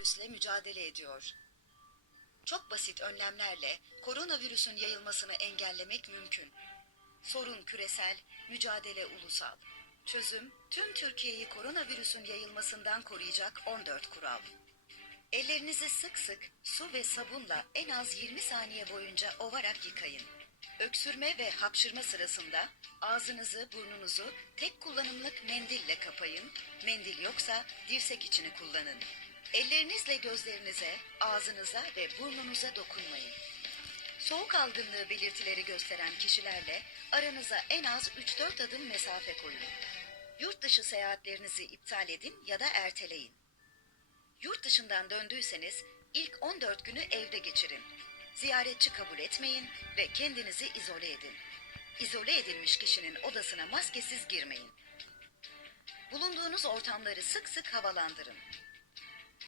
koronavirüsle mücadele ediyor. Çok basit önlemlerle koronavirüsün yayılmasını engellemek mümkün. Sorun küresel, mücadele ulusal. Çözüm, tüm Türkiye'yi koronavirüsün yayılmasından koruyacak 14 kural. Ellerinizi sık sık su ve sabunla en az 20 saniye boyunca ovarak yıkayın. Öksürme ve hapşırma sırasında ağzınızı, burnunuzu tek kullanımlık mendille kapayın. Mendil yoksa dirsek içini kullanın. Ellerinizle gözlerinize, ağzınıza ve burnunuza dokunmayın. Soğuk algınlığı belirtileri gösteren kişilerle aranıza en az 3-4 adım mesafe koyun. Yurt dışı seyahatlerinizi iptal edin ya da erteleyin. Yurt dışından döndüyseniz ilk 14 günü evde geçirin. Ziyaretçi kabul etmeyin ve kendinizi izole edin. İzole edilmiş kişinin odasına maskesiz girmeyin. Bulunduğunuz ortamları sık sık havalandırın.